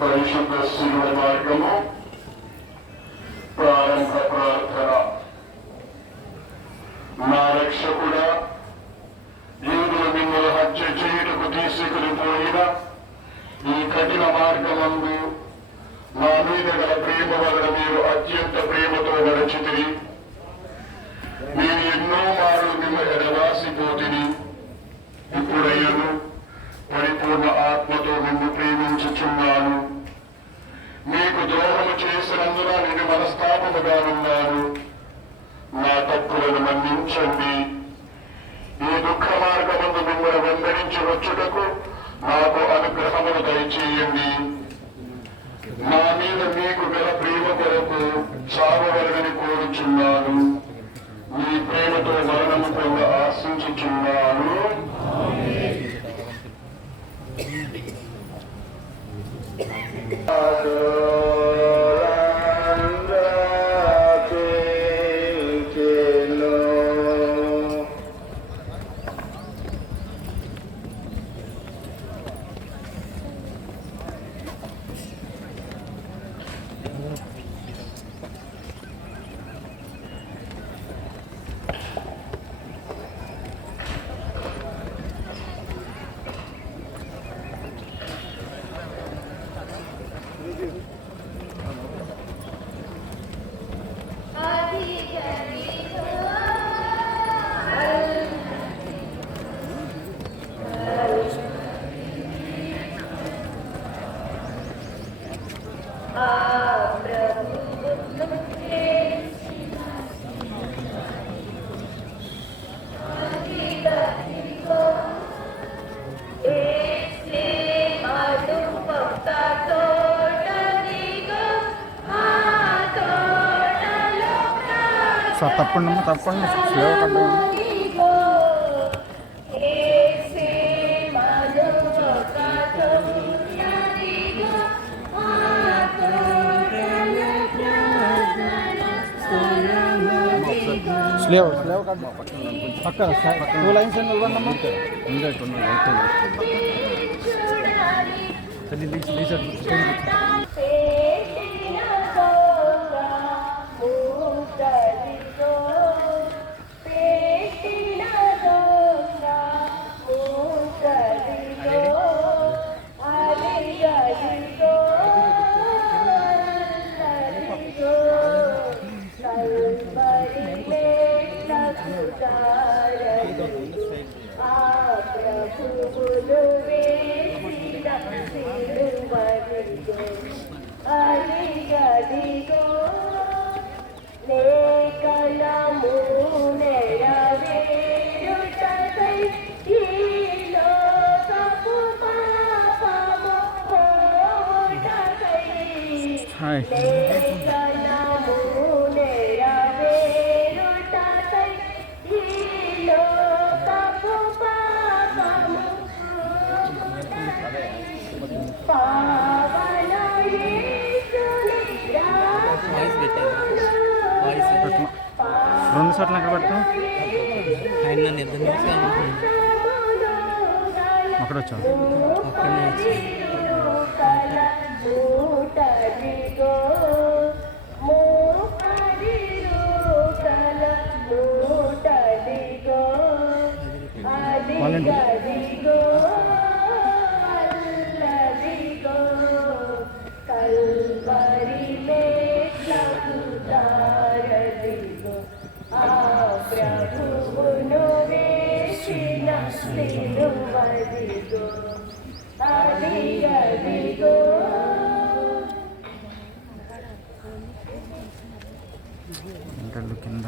పరిశుద్ధ శిలువ మార్గము ప్రారంభ ప్రార్థన. నా రక్షకుడా, యూదులు మిమ్మల్ని హత్య చేయుటకు తీసుకుని పోయిన ఈ కఠిన మార్గమందు నా మీద గల ప్రేమ వలన మీరు అత్యంత ప్రేమతో నడిచితిరి. నేను ఎన్నో మార్లు మిమ్మల్ని ఎడరాసిపోతిని. ఇప్పుడయ్యను పరిపూర్ణ ఆత్మతో నిన్ను ప్రేమించుచున్నాను. మీకు ద్రోహము చేసినందున నేను మనస్తాపముగా ఉన్నాను. నా తప్పులను మన్నించండి. ఈ దుఃఖ మార్గమందు మిమ్మల్ని వెంబడించి వచ్చుటకు నాకు అనుగ్రహమును దయచేయండి. నా మీద మీకు గల ప్రేమ కొరకు చావవలనని కోరుచున్నాను. మీ ప్రేమతో మరణము పొంద ఆశించుచున్నాను. సార్ తప్పండి తప్పండి స్లో కట్టండి. స్లేవ్ స్లేవ్ కట్టండి. పక్క 2 లైన్స్ నిలబడమ్మా. హాయ్ రెండు సార్లు ఎక్కడ పెడతాం? అక్కడ వచ్చాం. వాళ్ళండి ఇంటర్లు కింద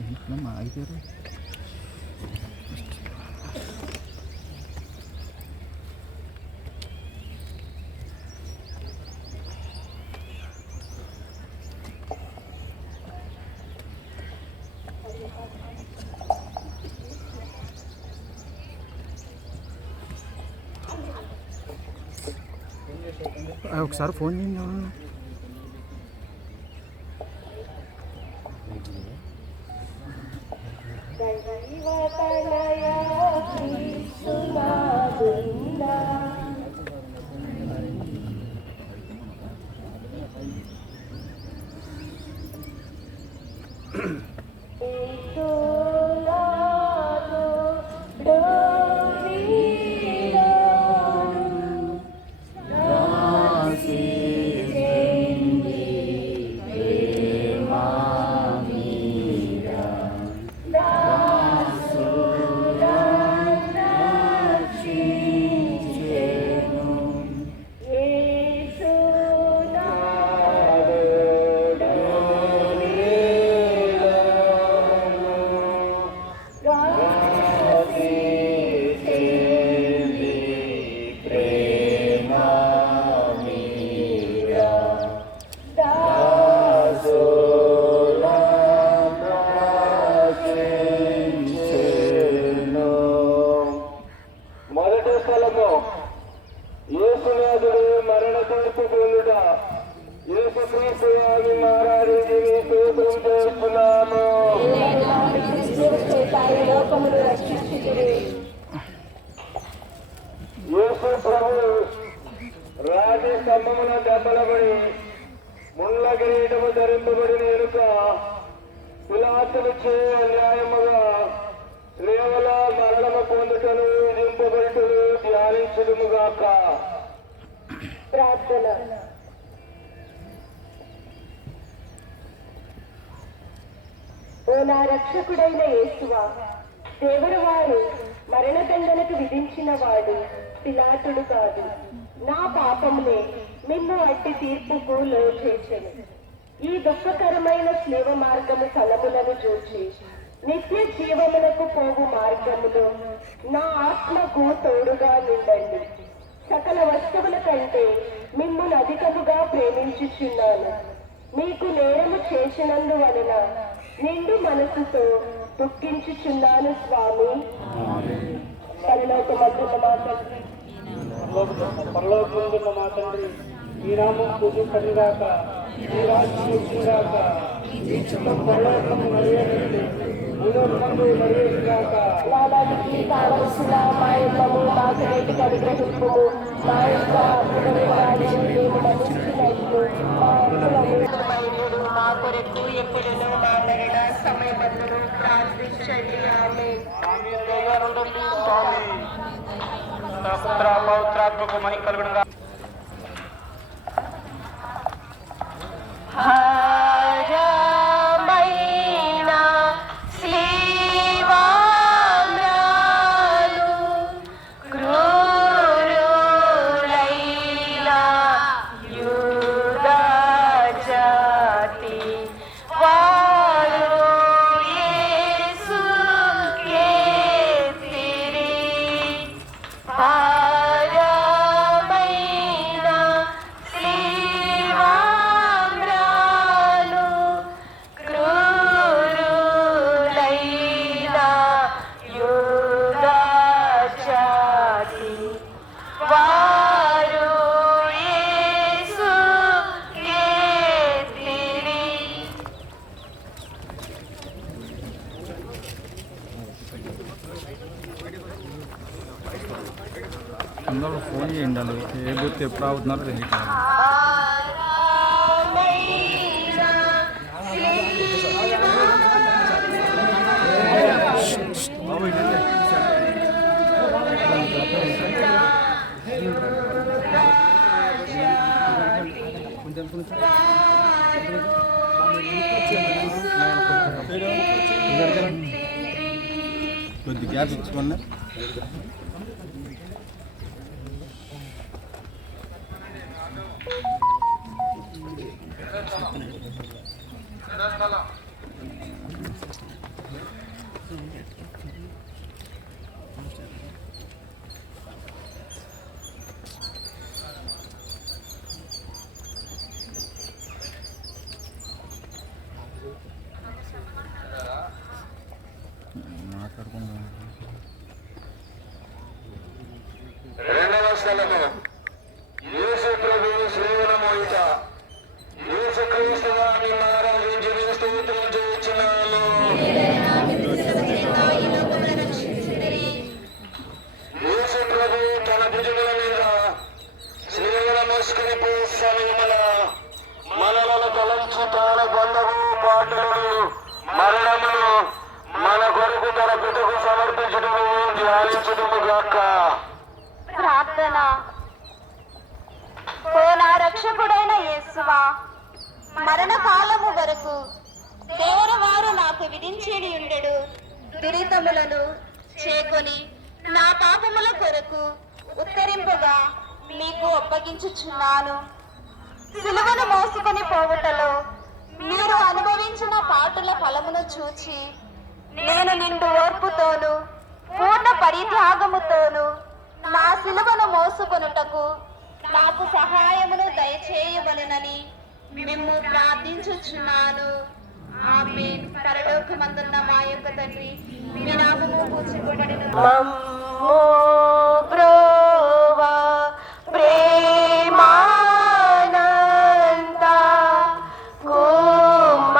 ఏంటమ్మా అయిపోయారు. ఒకసారి ఫోన్ చేయండి. స్తంభమున దెబ్బలబడి ముళ్ళ కిరీటము ధరింపబడిన ఎనుక పిలాతులు చే అన్యాయముగా శ్రీవలో మరణము పొందుటను విధింపబడుటను ధ్యానించుదుముగాక. ప్రార్థన. ఓ నా రక్షకుడైన యేసువా, దేవుడు వారు మరణదండనకు విధించిన వాడు పిలాతుడు కాదు. నా పాపములే మిమ్ము అట్టి తీర్పుకు లోచేసెను. ఈ దుఃఖకరమైన స్లేవ మార్గము ఫలములను చూచి నిత్య జీవములకు పోవు మార్గములో నా ఆత్మకు తోడుగా నిండండి. సకల వస్తువుల కంటే మిమ్మును అధికముగా ప్రేమించుచున్నాను. మీకు నేరము చేసినందువలన నిండు మనసుతో దుఃఖించుచున్నాను స్వామి. పరలోకమందున్న మా తండ్రి, పరలోకమందున్న మా తండ్రి, మీ నామం పూజింపబడుగాక, మీ రాజ్యం వచ్చుగాక, మీ చిత్తం పరలోకము నెరవేరును, భూలోకమందు నెరవేరుగాక. నానాటికి కావలసిన మా ఇళ్ళము మాకు నేటికి అనుగ్రహింపుము. మా యొక్క అప్పుడైన వారిని మేము మన్నించినట్లు మా అప్పులను మా కొరకు ఎప్పుడును మా మరణ సమయమందును ప్రార్థించండి. ఆమేన్. పుత్ర పౌత్రాత్మకు మహిమ కలుగునుగా. అందరూ ఫోన్ చేయండి. వాళ్ళు ఏ బూత్ ఎప్పుడు అవుతున్నారో తెలియదు. కొద్ది గ్యాప్ ఇచ్చుకున్నా. రెండవ స్థలము యేసు ప్రభువు శ్రీవన మోయిత యేసు క్రీస్తు వారిని ఆరాధించి స్తోత్రం చేస్తున్నాము. మరణమును మన కొరకు తన బిడ్డకు సమర్పించడము ధ్యానించడము గాక. ప్రార్థన. ఓ నా రక్షకుడైన యేసువా, మరణ కాలము వరకు దేవుని వారు నాకు విధించేది ఉండెడు దురితములను చేకొని నా పాపముల కొరకు ఉత్తరింపుగా మీకు అప్పగించుచున్నాను. సిలువను మోసుకొని పోవుటలో మీరు అనుభవించిన పాటుల ఫలమును చూచి నేను నిండు ఓర్పుతోను పూర్ణ పరిత్యాగముతోను నా సిలువను మోసుకొనుటకు నాకు సహాయమును దయచేయవలెనని మిమ్ము ప్రార్థించుచున్నాను. ఆమేన్. పరలోకమందున్న మా యొక్క తండ్రి, మీ నామము పూజింపబడును. మమ్ము బ్రోవా ప్రేమానంద కుమారించ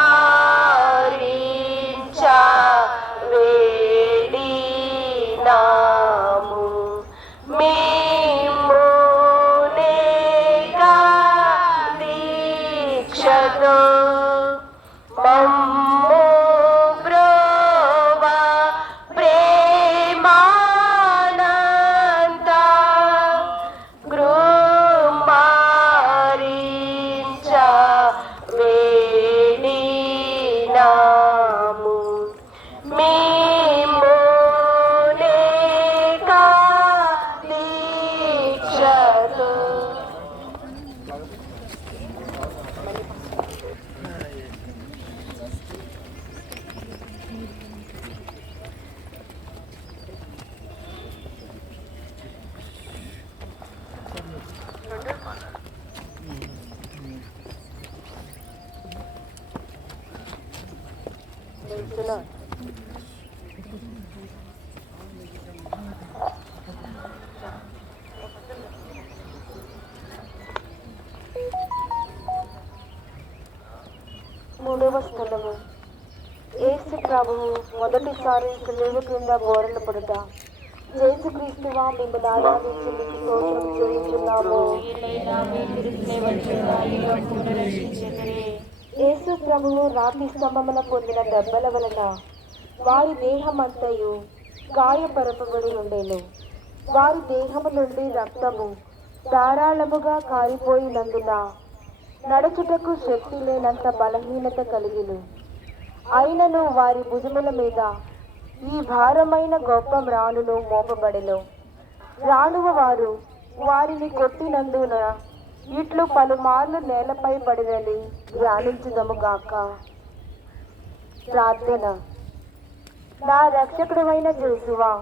వేడినాము మేమునేగా దీక్షతో మమ్ము బ్రోవా ప్రేమానంద కృంభారించ వేడినాము మేమునేగా దీక్షతో. మూడవ స్థలము. యేసు ప్రభువు మొదటిసారి సిలువ క్రింద బోరల పడుట. యేసుక్రీస్తువా, మిమ్మల్ని ఆరాధించి మీకు స్తోత్రం చేయుచున్నాము. యేసు ప్రభువు రాతి స్తంభమున పొందిన దెబ్బల వలన వారి దేహమంతయు గాయపరపబడి ఉండేను. వారి దేహము నుండి రక్తము ధారాళముగా కారిపోయినందున నడుచుటకు శక్తి లేనంత బలహీనత కలిగిను. అయినను వారి భుజముల మీద ఈ భారమైన గొప్ప మ్రానును మోపబడెను. రానువ వారు వారిని కొట్టినందున ఇట్లు పలుమార్లు నేలపై పడినని ధ్యానించుదముగాక. ప్రార్థన. నా రక్షకుడైన యేసువా,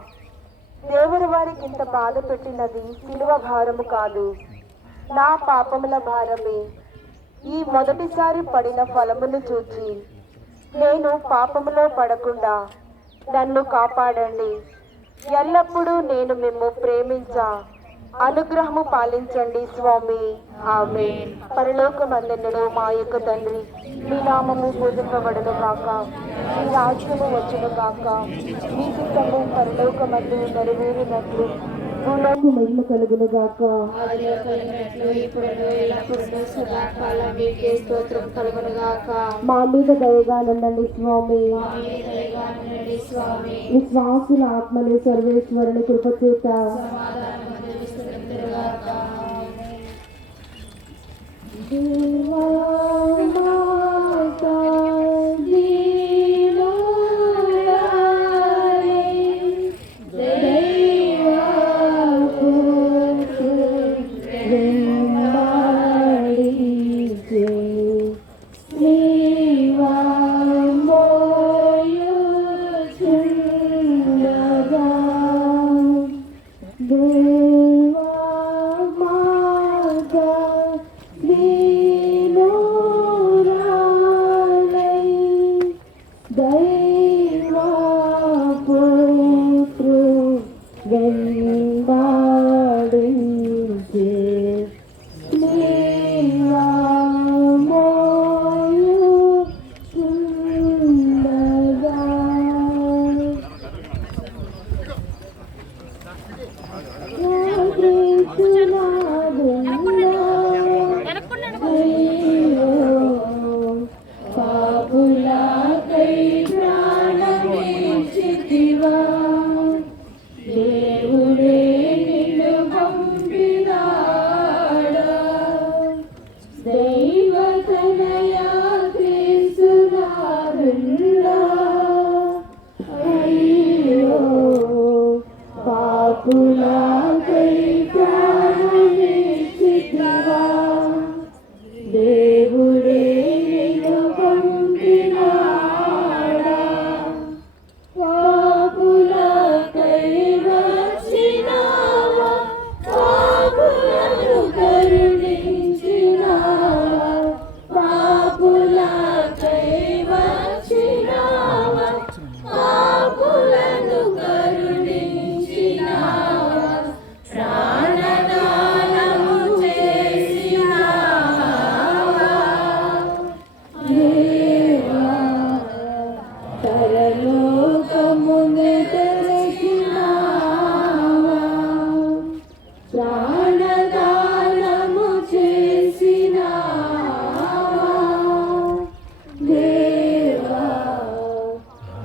దేవుడు వారికి ఇంత బాధ పెట్టినది సిలువ భారము కాదు, నా పాపముల భారమే. ఈ మొదటిసారి పడిన ఫలమును చూచి నేను పాపములో పడకుండా నన్ను కాపాడండి. ఎల్లప్పుడూ నేను మిమ్ము ప్రేమించా అనుగ్రహము పాలించండి స్వామి. ఆమేన్. పరలోకమందున్న మా యొక్క తండ్రి, మీ నామము పూజింపబడును గాక, మీ రాజ్యము వచ్చును గాక, మీ చిత్తము పరలోకమందు నెరవేరినట్లు భూలోకము మహిమ కలుగును గాక. మా మీద దయగా నుండండి స్వామి. విశ్వాసుల ఆత్మలు సర్వేశ్వరుని కృపచేత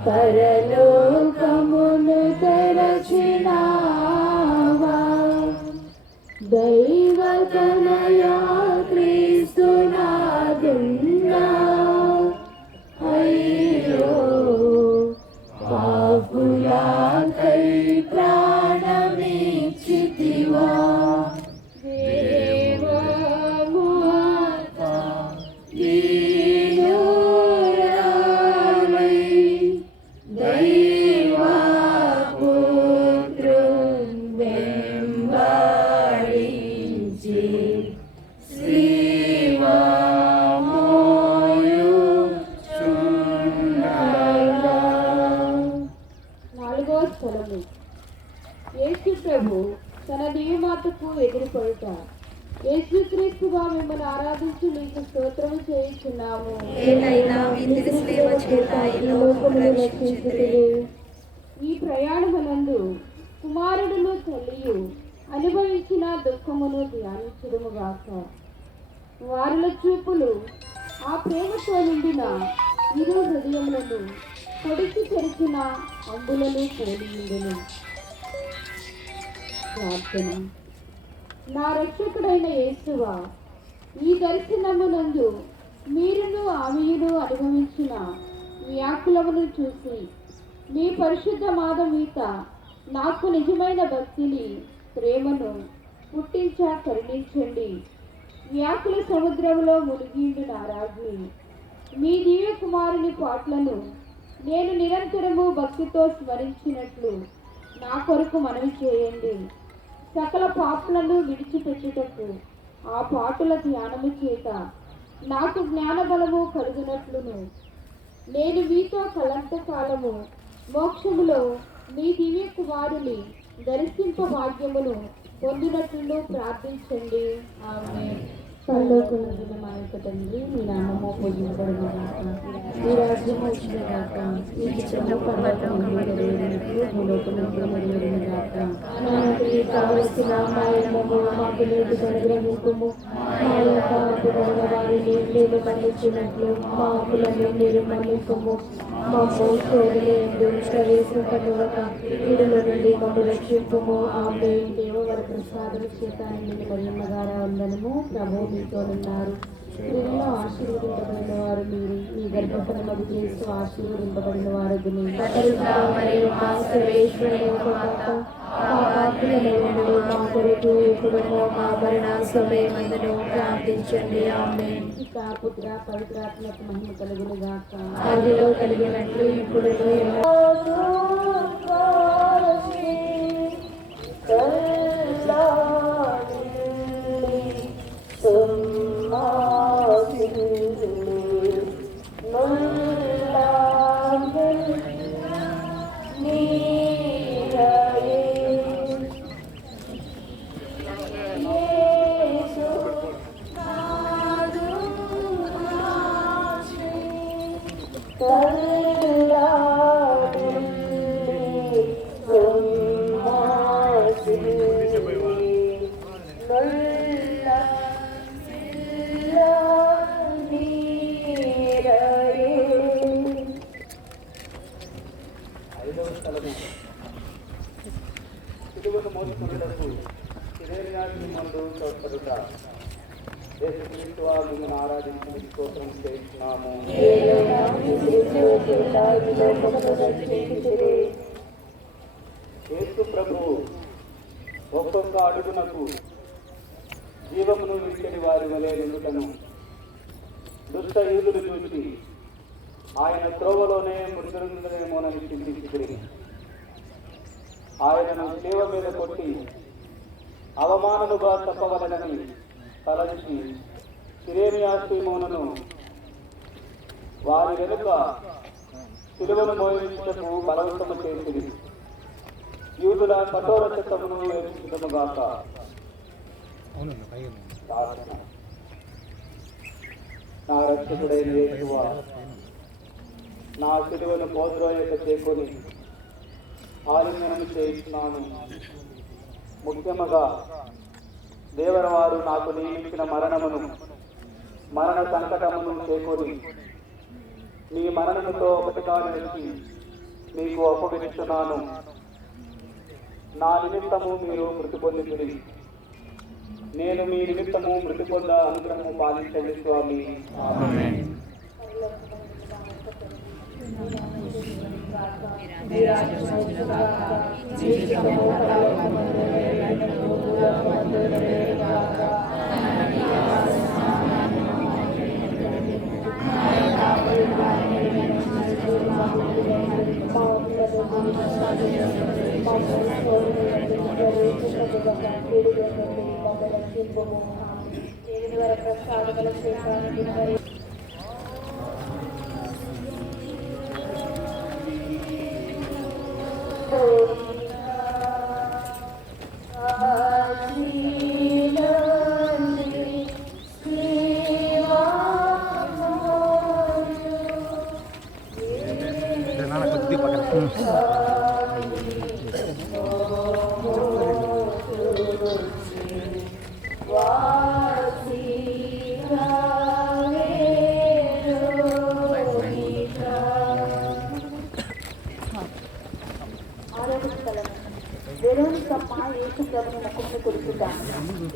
పరలోకమును తెరచినావా దైవ తనయా క్రీస్తునాదున్నా అయ్యో పాపులాకై ప్రాణమిచ్చితివా దేవమాత దీనురాలై దైవపుత్రున్ వెంబడించి నాలుగో స్థలము యేసు ప్రభు తన దివ్యమాతకు ఎదురుపడుట. యేసుక్రీస్తుగా మిమ్మల్ని ఆరాధించి మీకు స్తోత్రము చేయుచున్నాము. లోకమును రక్షించుటకు ఈ ప్రయాణమునందు కుమారుడును తల్లియు అనుభవించిన దుఃఖమును ధ్యానించుదుముగాక. వారిల చూపులు ఆ ప్రేమతో నిండిన ఇరు హృదయములను పొడిచి తెరిచిన అంబులను పోలియుండును. ప్రార్థన. నా రక్షకుడైన యేసువా, ఈ దర్శనమునందు మీరును ఆమెయును అనుభవించిన వ్యాకులమును చూసి మీ పరిశుద్ధ మాధమీత నాకు నిజమైన భక్తిని ప్రేమను పుట్టించా కరుణించండి. వ్యాకుల సముద్రంలో మునిగిండు నా రాజ్ఞి మీ దివ్య కుమారుని పాటలను నేను నిరంతరము భక్తితో స్మరించినట్లు నా కొరకు మనవి చేయండి. సకల పాపలను విడిచిపెట్టుటకు ఆ పాటల ధ్యానము చేత నాకు జ్ఞానబలము కలుగునట్లును నేను మీతో కలంత కాలము మోక్షములో మీ దివ్య కుమారుని దర్శింప భాగ్యమును పొందినట్లు ప్రార్థించండి. ఆమేన్. పరలోకమందున్న మా యొక్క తండ్రి, మీ నామము పూజించబడునుగాక, మీ రాజ్యం వచ్చునుగాక, మీ చిత్తము పరలోకమందు నెరవేరినట్లు భూలోకమందు నెరవేరునుగాక. మనకు కావలసిన ఆహారము మాకు నేడు అనుగ్రహించుము. మా యొక్క అప్పుడైన వారిని మేము మన్నించినట్లు మా అప్పులను మీరు మన్నించుము. మమ్ము శోధనయందు ప్రవేశింపనివ్వక కీడుల నుండి మమ్ము రక్షింపుము. ఆమేన్. దేవవర ప్రసాదము చేత నిండిన మరియమ్మగారా వందనము. ప్రభువు మీతో ఉన్నారు. స్త్రీలలో ఆశీర్వదింపబడిన వారు మీరు, మీ గర్భఫలము చేస్తూ ఆశీర్వదింపబడిన వారు మా కొరకు ఎప్పుడునో మా మరణ సమయమందును ప్రార్థించండి. ఆమేన్. పితా పుత్ర పవిత్రాత్మకు మహిమ కలుగును గాక. ఆదిలో కలిగినట్లు ఇప్పుడు సిలువను మోసుకొనుటకు సిరేనియాకి ముందు తోడ్పడుట. యేసుక్రీస్తు వారు మిమ్మల్ని ఆరాధించి స్తోత్రం చేస్తున్నాము. యేసు ప్రభువు ఒక్కొక్క అడుగునకు జీవమును విడిచని వారి వలె నిలుటను దుష్ట యూదులు చూసి ఆయన త్రోవలోనే మృతులుందనేమోనని చింతించి ఆయనను శిలువ మీద కొట్టి అవమానముగా తప్పవలనని తలంచి సిరేనియా సీమోనును వారి వెనుక శిలువను మోయించుటకు బలవంతము చేసింది. యూదుల కఠోర చిత్తమును వేయించుటముగాక. నా రక్షకుడైన యేసువా, నా శిలువను పోద్రోయక చేకొని ఆలింగనం చేయించున్నాను. ముఖ్యముగా దేవరవారు నాకు నియమించిన మరణ సంకటమును చేకూరి నీ మరణముతో ఒకటిగా నిలిచి మీకు అప్పగిస్తున్నాను. నా నిమిత్తము మీరు మృతి పొందింది, నేను మీ నిమిత్తము మృతి పొంద అనుగ్రహము పాలించండి స్వామి. ఆమేన్.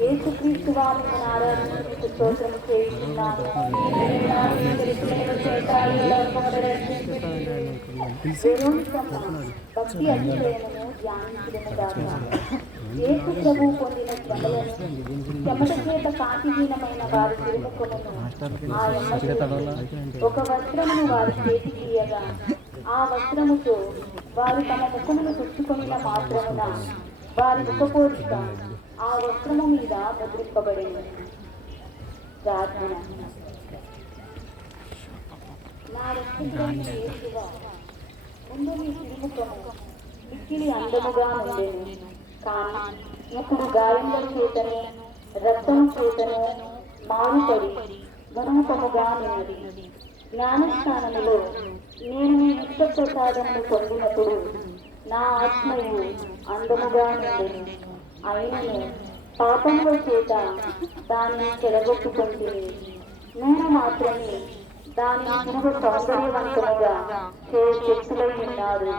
యేసుక్రీస్తు వారిని ఆరాధించి స్తోత్రము చేయుచున్నాము. భక్తి అతిశయమును ధ్యానించుదుము గాక. యేసు ప్రభువు పొందిన శ్రమలను చెమట చేత కాంతిహీనమైన వారి తిరుముఖమును ఒక వస్త్రమును వారి చేతికి ఇయ్యగా ఆ వస్త్రముతో వారు తమ ముఖమును తుడుచుకొనిన మాత్రమున వారి ముఖపోలిక ఆ వస్త్రము మీద ముద్రింపబడింది. ప్రార్థన. నా రక్షకుడైన యేసువా, ముందు నీ తిరుముఖము మిక్కిలి అందముగా ఉండేది, కానీ ఇప్పుడు గాయముల చేతను రక్తము చేతను మారుపడి మరూపముగా ఉన్నది. జ్ఞానస్థానములో నేను నీ ఇష్ట ప్రసాదమును పొందినప్పుడు నా ఆత్మయు అందముగా ఉండేది. అయినను పాపముల చేత దాన్ని చెడగొట్టుకుంటుంది. నేను మాత్రమే దాని పునః సౌందర్యవంతముగా శక్తులై ఉన్నారు.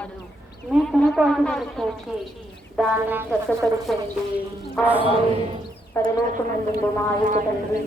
మీ పునపాటులను చూసి దాన్ని స్వచ్ఛపరచండి. పరలోకమందు మా యొక్క తండ్రి,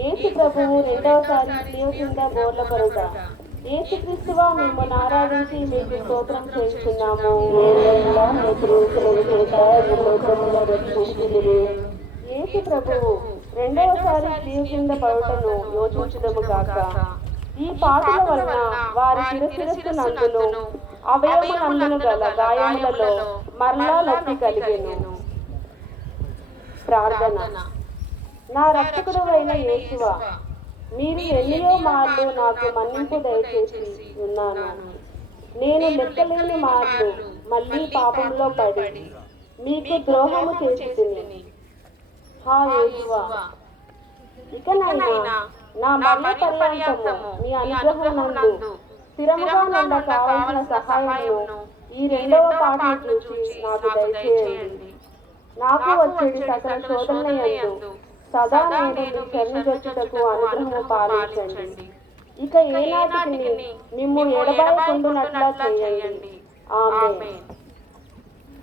యేసు ప్రభువు రెండవసారి శిలువ కింద బోర్లపరుట. యేసుక్రీస్తువా, మిమ్మల్ని ఆరాధించి మీకు స్తోత్రం చేస్తున్నాము. యేసు ప్రభువు రెండవసారి శిలువ కింద పడుటను యోచించుదము గాక. ఈ పాటల వలన వారి శిరస్సు నందును అవయవమునందును గల గాయములలో మరలా నొప్పి కలిగెను. ప్రార్థన. నా రక్షకుడు అయిన యేసువా, మీరు ఎన్నో మార్లు నాకు మన్నింపు దయచేసి ఉన్నాను. నేను లెక్కలేని మార్లు మళ్ళీ పాపంలో పడి మీకు ద్రోహము చేసి హా యేసువా, ఇకనైనా నా మరణ పర్యంతము మీ అనుగ్రహమునందు స్థిరముగా నుండ కావాల్సిన సహాయమును ఈ రెండవ పాటను చూసి నాకు దయచేయండి. నాకు వచ్చేది సకల శోధనయందు సదా నేను శరణుజొచ్చుటకు అనుగ్రహము పాలించండి. ఇక ఏనాటికి మిమ్ము ఎడబాయకుండునట్లా చేయండి. ఆమేన్.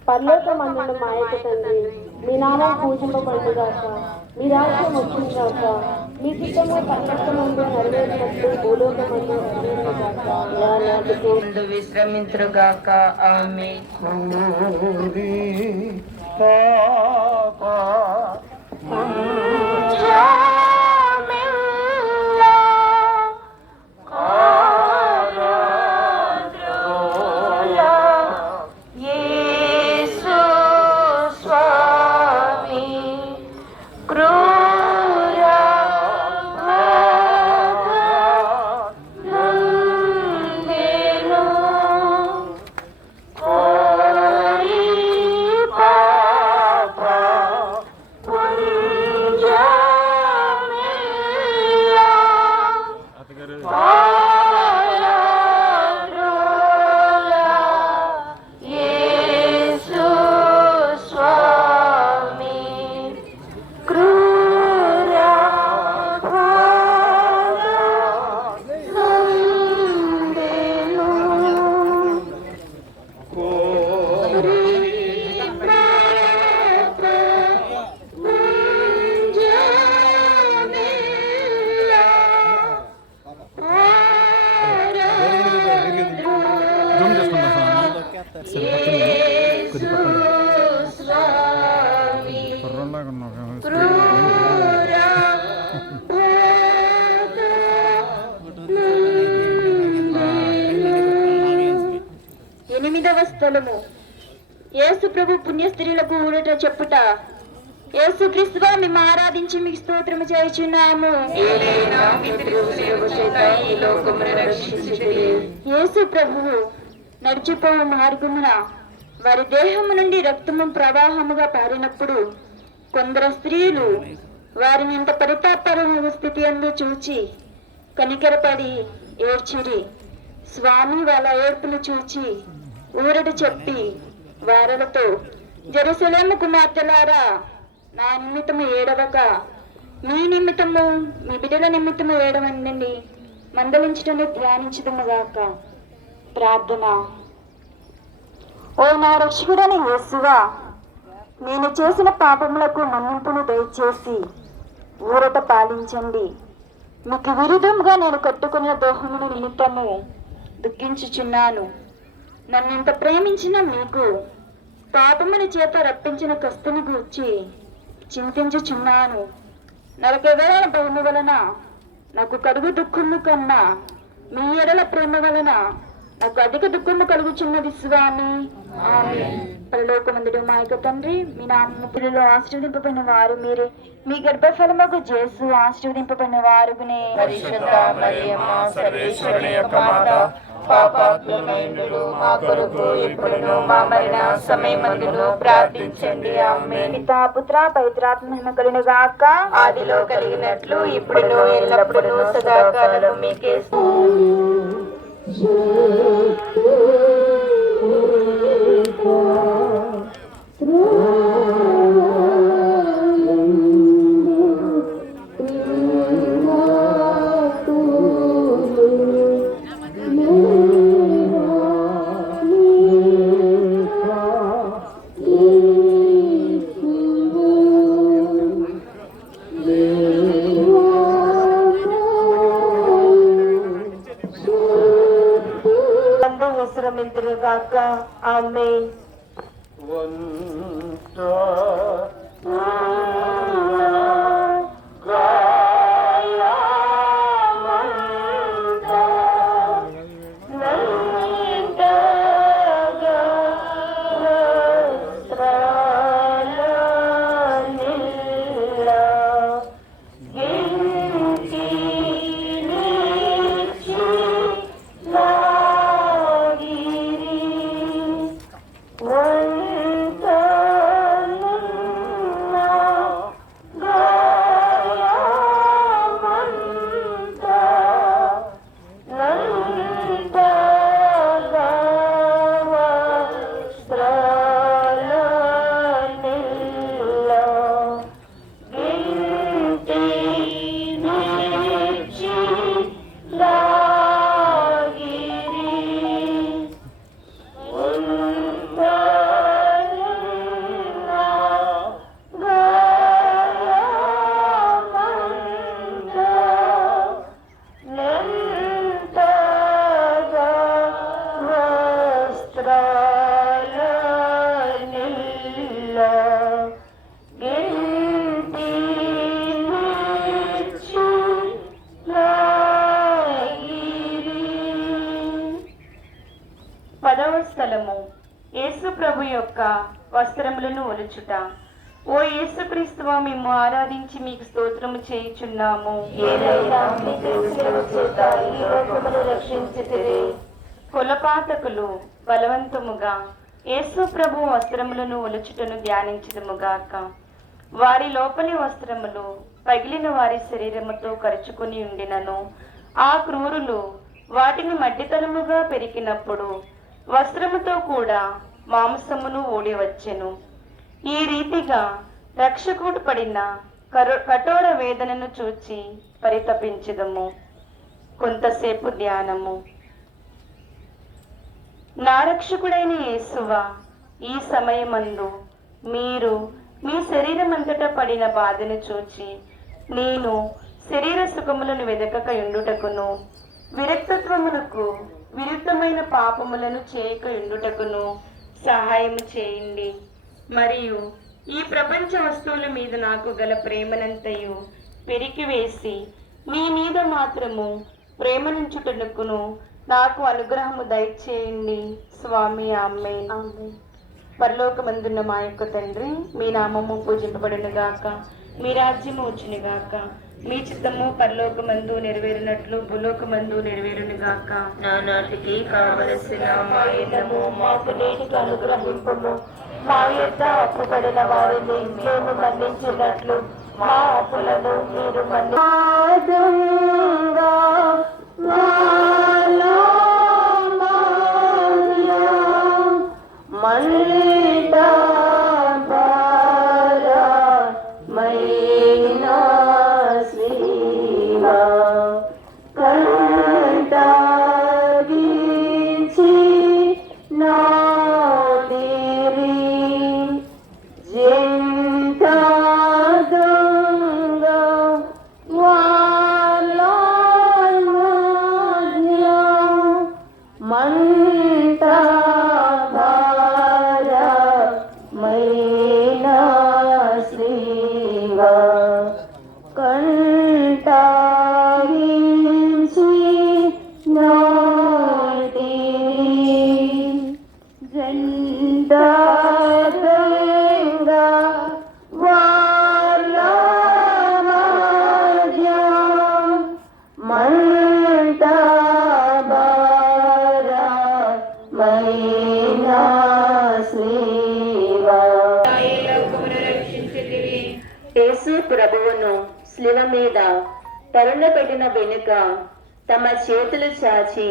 పరలోకమందున్న మా యొక్క తండ్రి, మీ నామం పూజింపబడుగాక, మీ రాజ్యం వచ్చుగాక, మీ చిత్తము పరలోకమందు నెరవేరినట్లు భూలోకమందు నెరవేరుగాక. నానాటికి విశ్రమించుగాక. ఆమేన్. కుర్రలాగా ఉన్నావు. 8వ స్థలము యేసు ప్రభు పుణ్య స్త్రీలకు ఊరట చెప్పుట. యేసు క్రీస్తువా మేము ఆరాధించి మీకు స్తోత్రము చేయుచున్నాము. యేసు ప్రభువు నడిచిపోవు మార్గమున వారి దేహము నుండి రక్తము ప్రవాహముగా పారినప్పుడు కొందరు స్త్రీలు వారిని ఇంత పరితాపరమైన స్థితి అందు చూచి కనికరపడి ఏడ్చిరి. స్వామి వాళ్ళ ఏడ్పును చూచి ఊరట చెప్పి వారలతో, జెరూసలేము కుమార్తెలారా, నా నిమిత్తము ఏడవక మీ నిమిత్తము మీ బిడ్డల నిమిత్తము ఏడవండి, మందలించటను ధ్యానించదముగాక. ప్రార్థన. ఓ నా రక్షకుడని యేసువా, నేను చేసిన పాపములకు మన్నింపును దయచేసి ఊరట పాలించండి. మీకు విరుద్ధంగా నేను కట్టుకున్న దోహముల నిమిత్తము దుఃఖించుచున్నాను. నన్నింత ప్రేమించిన మీకు పాపముని చేత రప్పించిన కస్తుని గూర్చి చింతించుచున్నాను. నరకెవరైన భయము వలన నాకు కలుగు దుఃఖము కన్నా మీ ఎడల ప్రేమ వలన నాకు అధిక దుఃఖము కలుగుచున్నది స్వామి. ఆమేన్. పరలోకమందుడు మా యొక్క తండ్రి, మీ నామము పిల్లలు ఆశీర్వదింపబడిన వారు మీరే, మీ గర్భఫలముకు జేసు ఆశీర్వదింపబడిన వారుగునే. పరిశుద్ధ మరియమ్మ సర్వేశ్వరుని యొక్క మాత, పాపాత్ములైనడు మా కొరకు ఇప్పుడును మా మరణ సమయమందును ప్రార్థించండి. ఆమేన్. పితా పుత్ర పవిత్రాత్మ మహిమ కలుగును గాక. ఆదిలో కలిగినట్లు ఇప్పుడును ఎల్లప్పుడూ సదాకాలం మీకే. విశ్రమించుగాక. ఆమేన్. యొక్క వస్త్రములను ఒలుచుట. ఓ యేసుక్రీస్తువా, మేము ఆరాధించి మీకు స్తోత్రము చేయుచున్నాము. ఏలైనా మీ సేవ చేత ఈ లోకమును రక్షించితిరి. కులపాతకులు బలవంతముగా యేసు ప్రభు వస్త్రములను ఒలుచుటను ధ్యానించదుముగాక. వారి లోపలి వస్త్రములు పగిలిన వారి శరీరముతో కరుచుకుని ఉండినను ఆ క్రూరులు వాటిని మట్టితనముగా పెరికినప్పుడు వస్త్రముతో కూడా మాంసమును ఊడి వచ్చెను. ఈ రీతిగా రక్షకుడు పడిన కఠోర వేదనను చూచి పరితపించదము. కొంతసేపు ధ్యానము. నా రక్షకుడైన యేసువా, ఈ సమయమందు మీరు మీ శరీరమంతటా పడిన బాధను చూచి నేను శరీర సుఖములను వెదకక ఉండుటకును, విరక్తత్వమునకు విరుద్ధమైన పాపములను చేయక ఉండుటకును సహాయం చేయండి. మరియు ఈ ప్రపంచ వస్తువుల మీద నాకు గల ప్రేమనంతయు పెరికివేసి మీ మీద మాత్రము ప్రేమనుంచుటకును నాకు అనుగ్రహము దయచేయండి స్వామి. ఆమేన్. పరలోకమందున్న మా యొక్క తండ్రి, మీ నామము పూజింపబడును గాక, మీ రాజ్యము వచ్చును గాక, మీ చిత్తము పరలోకమందు నెరవేరినట్లు భూలోకమందు నెరవేరును గాక. నానాటికి కావలసిన మా ఇళ్ళము మాకు నేటికి అనుగ్రహింపము. మా యొక్క అప్పుపడిన వారిని మేము మన్నించినట్లు మా అప్పులను మీరు యేసు ప్రభువును శిలువ మీద తరుణపెట్టిన వెనుక తమ చేతులు చాచి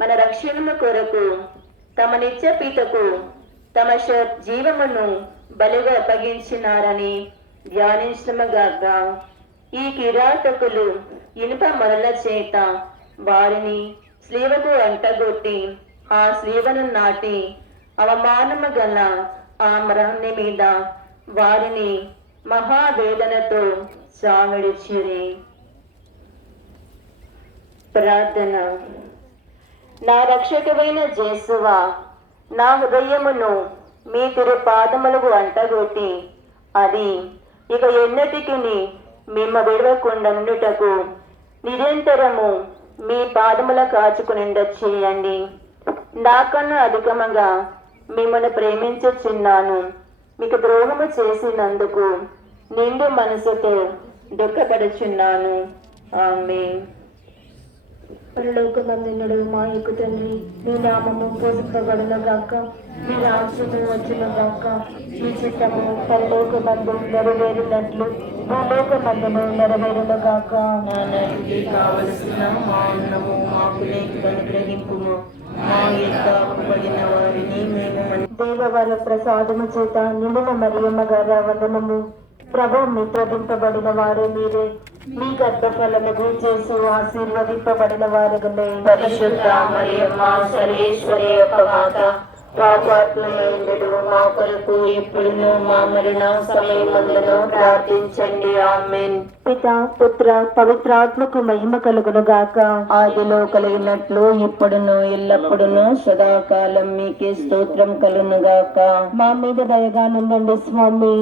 మన రక్షణము కొరకు తమ నిత్యపీతకు తమ జీవమును బలిగా అప్పగించినారని ధ్యానించమగాక. ఈ కిరాతకులు ఇనుప మొరల చేత వారిని స్లీవకు అంటగొట్టి ఆ స్లీవను నాటి అవమానము గల ఆ మరణి మీద వారిని మహావేదనతో సాగడిచిరి. ప్రార్థన. నా రక్షకుడైన యేసువా, నా హృదయమును మీ తిరు పాదములకు అంటగొట్టి అది ఇక ఎన్నటికి మిమ్మ విడవకుండా నుండుటకు నిరంతరము మీ పాదముల కాచుకునిండ చేయండి. నాకన్నా అధికముగా మిమ్మల్ని ప్రేమించుచున్నాను. మీకు ద్రోహము చేసినందుకు నిండు మనసుతో దుఃఖపడుచున్నాను. ఆమేన్. పరలోకమందునుడు మా యొక్క తండ్రి, మీ నామము పూజింపబడును గాక, మీ రాజ్యము వచ్చును గాక, మీ చిత్తము పరలోకమందు నెరవేరినట్లు భూలోకమందును నెరవేరును గాక. నానాటికి కావలసిన మా అన్నము మాకు నేటికి అనుగ్రహింపుము. మా యొక్క అప్పుపడిన వారిని మేము దేవవర ప్రసాదము చేత నిండిన మరియమ్మ గారి వందనము. ప్రభు మిత్రదింపబడిన వారే మీరే, మీ గర్భఫలము చేసు ఆశీర్వదింపబడిన వారుగనే. పరిశుద్ధ మరియమ్మ సర్వేశ్వరి యొక్క మాత, పాపాత్మయందు మా కొరకు ఇప్పుడును మా మరణ సమయమందును ప్రార్థించండి. ఆమేన్. పిత పుత్ర పవిత్రాత్మకు మహిమ కలుగును గాక. ఆదిలో కలిగినట్లు ఇప్పుడును ఎల్లప్పుడును సదాకాలం మీకే స్తోత్రం కలుగును గాక. మా మీద దయగా నుండండి స్వామి.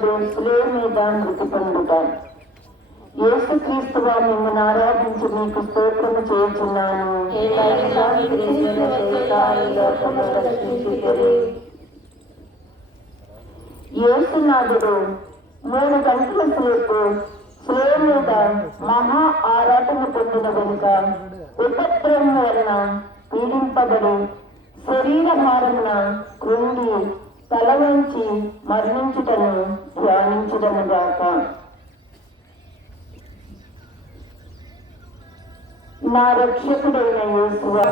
నాదుడు శిలువ మీద మృతి పొందుట. యేసుక్రీస్తువా మిమ్మల్ని ఆరాధించి మీకు స్తోత్రము చేయుచున్నాను. యేసునాథుడు 3 గంటల సేపు శిలువ మీద మహా ఆరాధన పొందిన వెనుక ఉపద్రవం వలన పీడింపబడి శరీర భారమున కృంగి తల వంచి మరణించుటను ధ్యానించుటను గాక. నా రక్షకుడైన యేసువా,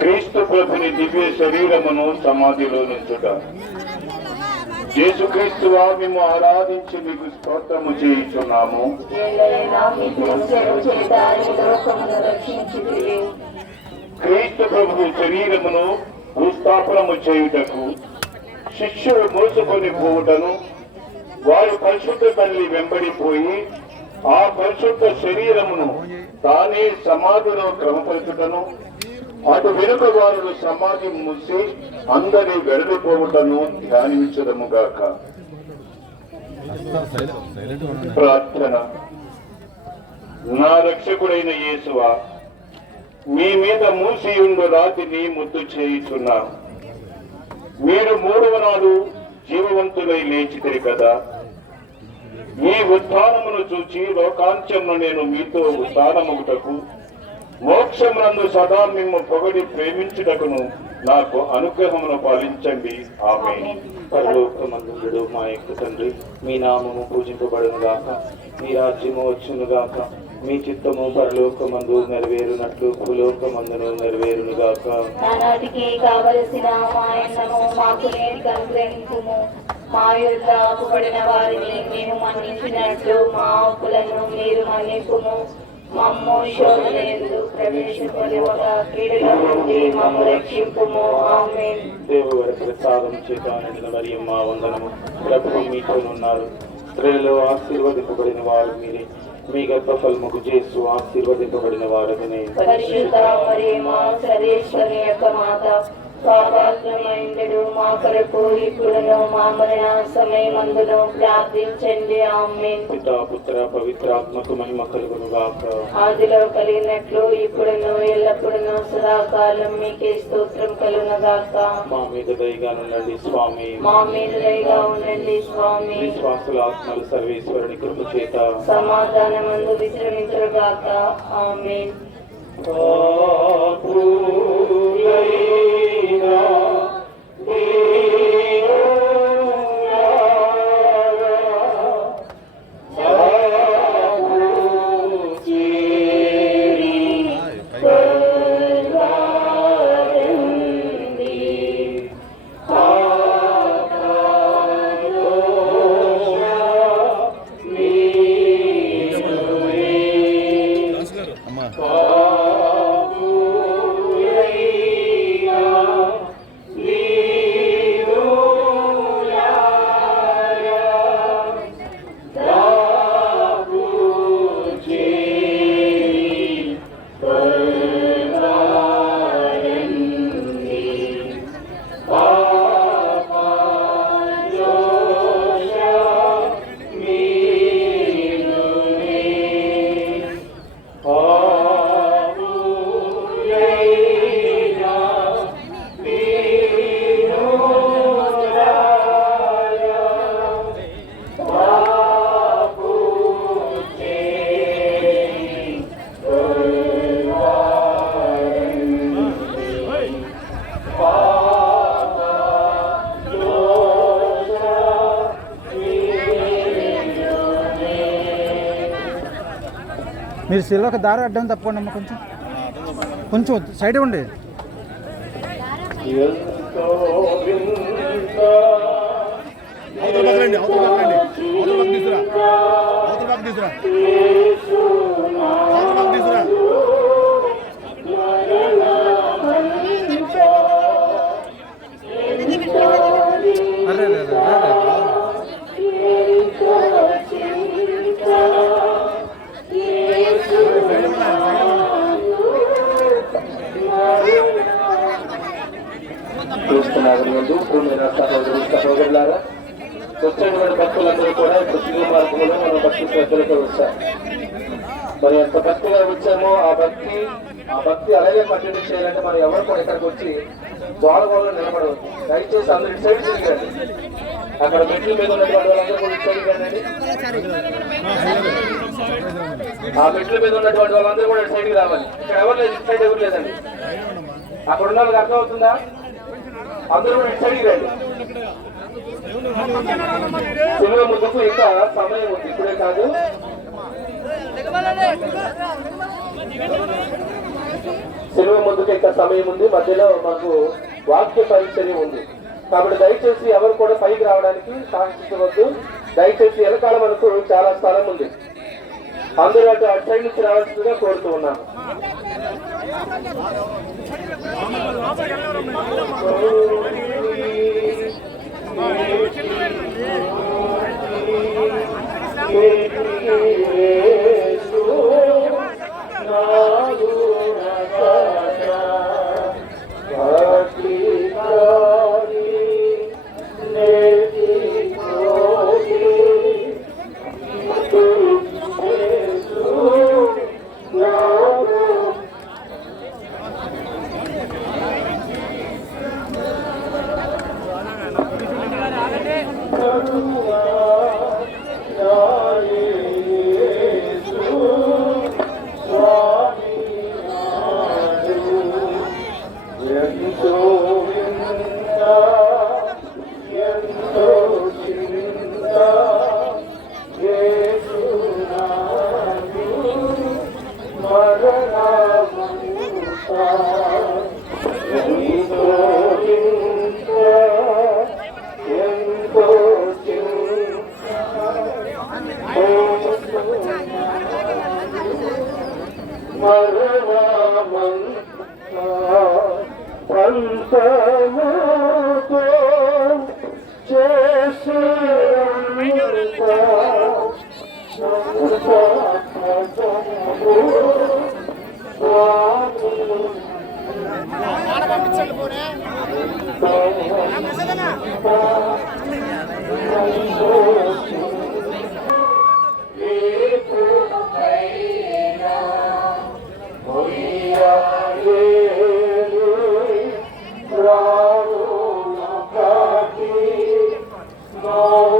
క్రీస్తు ప్రభుని దివ్య శరీరమును సమాధిలో నుంచుట. యేసుక్రీస్తువా మేము ఆరాధించి మీకు స్తోత్రము చేయుచున్నాము. క్రీస్తు ప్రభు శరీరమును భూస్థాపనము చేయుటకు శిష్యులు మోసుకొని పోవుటను వారు పరిశుద్ధ తల్లి వెంబడిపోయి ఆ పరిశుద్ధ శరీరమును తానే సమాధిలో క్రమపరచుటను అటు వెనుక వారు సమాధి మూసి అందరి వెడలిపోవుటను ధ్యానించదముగాక. ప్రార్థన. నా రక్షకుడైన యేసువా, మీ మీద మూసియుండు రాతిని ముద్దు చేయుచున్నాను. మీరు 3వ నాడు జీవవంతులై లేచితిరి కదా. ఈ ఉత్థానమును చూచి లోకాంత్యమును నేను మీతో ఉత్థానముటకు మోక్షమునందు సదా మిమ్ము పొగడి ప్రేమించుటకును నాకు అనుగ్రహమును పాలించండి. ఆమేన్. పరలోకమందుండు మా యొక్క తండ్రి, మీ నామము పూజింపబడును గాక, మీ రాజ్యము వచ్చును గాక, మీ చిత్తము పరలోకమందు నెరవేరునట్లు భూలోకమందును నెరవేరును గాక. నానాటికి కావలసిన మాయన్నము మాకు నేటికి అనుగ్రహించుము. మా యొద్ద అప్పుబడిన వారిని మేము మన్నించినట్లు మా అప్పులను మీరు మన్నింపుము. మమ్ము శోధనయందు ప్రవేశింపనివ్వక కీడుల నుండి మమ్ము రక్షింపుము. ఆమేన్. దేవుని ప్రసాదం చేత నిండిన మరియమ్మ వందనము. ప్రభువు మీతోనున్నారు. స్త్రీలలో ఆశీర్వదింపబడిన వారు మీరే, మీ గర్భఫలముకు యేసు ఆశీర్వదింపబడిన వారని. పరిశుద్ధ మరియమ్మ సర్వేశ్వరుని యొక్క మాత, పాపాత్మైండు మా కొరకు ఇప్పుడును మా మరణ సమయమందును ప్రార్థించండి. ఆమేన్. పితా పుత్ర పవిత్రాత్మకు మహిమ కలుగును గాక. ఆదిలో కలిగినట్లు ఇప్పుడును ఎల్లప్పుడును సదాకాలం మీకే స్తోత్రం కలుగును గాక. మా మీద దయగా ఉండండి స్వామి. మా మీద దయగా ఉండండి స్వామి. విశ్వాసుల ఆత్మలు సర్వేశ్వరుని కృప చేత సమాధానమందు విశ్రమించును గాక. ఆమేన్. మీరు సిల్వకి దారి అడ్డం తప్పకుండా అమ్మ, కొంచెం కొంచెం సైడ్ ఉండి. ఎంతో వింత అవతల పక్కలండి, అవతల పక్కలండి, అవతల పక్క తీసురా, అవతల పక్క తీసురా, అవతల పక్క తీసురా. అరే అరే అరే అరే చూస్తున్నారు ముందు భూమిన సహోదరులారా, వచ్చినటువంటి భక్తులందరూ కూడా ఇప్పుడు శివ మార్గంలో మన భక్తి శ్రద్ధలతో వచ్చారు. మరి ఎంత భక్తిగా వచ్చామో ఆ భక్తి అలాగే కంటిన్యూ చేయాలంటే మనం ఎవరు కూడా ఇక్కడికి వచ్చి ద్వారబంలో నిలబడవచ్చు. దయచేసి అందరూ ఇటు సైడ్ తిరిగండి. అక్కడ మెట్ల మీద ఉన్నటువంటి వాళ్ళందరూ కూడా ఇటు సైడ్ రండి. ఆ మెట్ల మీద ఉన్నటువంటి వాళ్ళందరూ కూడా ఇటు సైడ్కి రావాలి. ఇక్కడ ఎవరు లేదు, ఇటు సైడ్ ఎవరు లేదండి. అక్కడ ఉన్న వాళ్ళకి అర్థం అవుతుందా? అందరూ కూడా ఇటు సైడ్కి రండి. సినిమా ముందుకు ఇంకా సమయం ఉంది, ఇప్పుడే కాదు. సినిమా ముందుకు ఇంకా సమయం ఉంది. మధ్యలో మాకు వాక్య పరిచర్య ఉంది. కాబట్టి దయచేసి ఎవరు కూడా పైకి రావడానికి సాహసించవద్దు. దయచేసి వెనకాల మనకు చాలా స్థలం ఉంది. అందరూ అటు సైడ్ నుంచి రావాల్సిందిగా కోరుతూ ఉన్నాను. Now